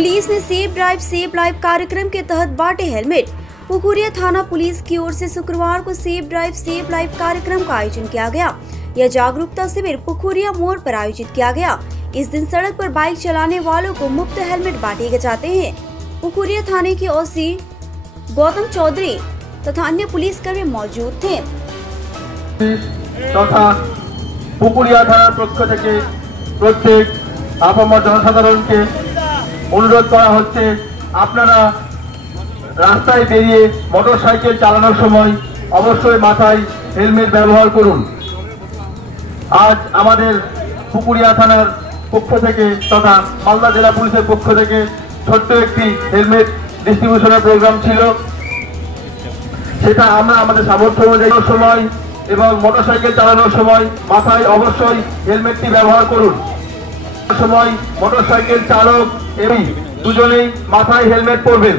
Police ने safe drive safe life कार्यक्रम के तहत बांटे हेलमेट। पुखुरिया थाना पुलिस की ओर से शुक्रवार को सेफ ड्राइव सेफ लाइफ कार्यक्रम का आयोजन किया गया। यह जागरूकता शिविर पुखुरिया मोड़ पर आयोजित किया गया। इस दिन सड़क पर बाइक चलाने वालों को मुफ्त हेलमेट बांटे जाते हैं। पुखुरिया थाने के ओसी गौतम चौधरी तथा अन्य पुलिसकर्मी मौजूद थे। तथा पुखुरिया थानार पक्ष থেকে প্রত্যেক আপামর জনসাধারণকে অনুরোধ করা হচ্ছে, আপনারা রাস্তায় বেরিয়ে মোটরসাইকেল চালানোর সময় অবশ্যই মাথায় হেলমেট ব্যবহার করুন। আজ আমাদের পুকুরিয়া থানার পক্ষ থেকে তথা মালদা জেলা পুলিশের পক্ষ থেকে ছোট্ট একটি হেলমেট ডিস্ট্রিবিউশনের প্রোগ্রাম ছিল। সেটা আমরা আমাদের সামর্থ্য অনুযায়ী সময় এবং মোটরসাইকেল চালানোর সময় মাথায় অবশ্যই হেলমেটটি ব্যবহার করুন। সময় মোটরসাইকেল চালক এবং দুজনেই মাথায় হেলমেট পরবেন।